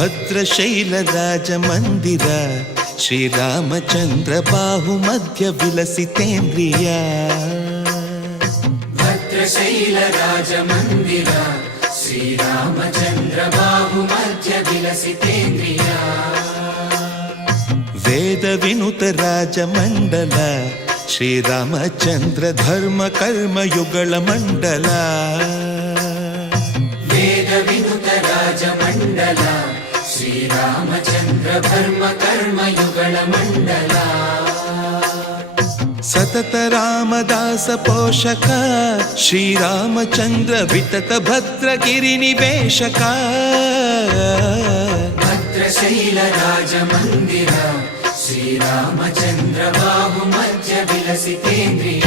ಭದ್ರಶೈಲರಾಜಮಂದಿರ ಶ್ರೀರಾಮಚಂದ್ರ ಬಾಹುಮಧ್ಯ ವಿಲಸಿತೇಂದ್ರಿಯ. ಭದ್ರಶೈಲರಾಜಮಂದಿರ ಶ್ರೀರಾಮಚಂದ್ರ ಬಾಹುಮಧ್ಯ ವಿಲಸಿತೇಂದ್ರಿಯ. ವೇದ ವಿನುತ ರಾಜಮಂಡಲ ಶ್ರೀರಾಮಚಂದ್ರ ಧರ್ಮ ಕರ್ಮಯುಗಳ ಮಂಡಲ. ವೇದ ವಿನುತ ರಾಜಮಂಡಲ ಶ್ರೀರಾಮಚಂದ್ರ ಧರ್ಮ ಕರ್ಮಯುಗಳ ಮಂಡಲ. ಸತತ ರಾಮದಾಸ ಪೋಷಕ ಶ್ರೀರಾಮಚಂದ್ರ ವಿತತ ಭದ್ರಗಿರಿ ನಿವೇಶಕ. ಭದ್ರಶೈಲ ರಾಜಮಂದಿರ ಶ್ರೀರಾಮಚಂದ್ರ ಬಾಹುಮಧ್ಯ ವಿಲಸಿತೇಂದ್ರಿಯ.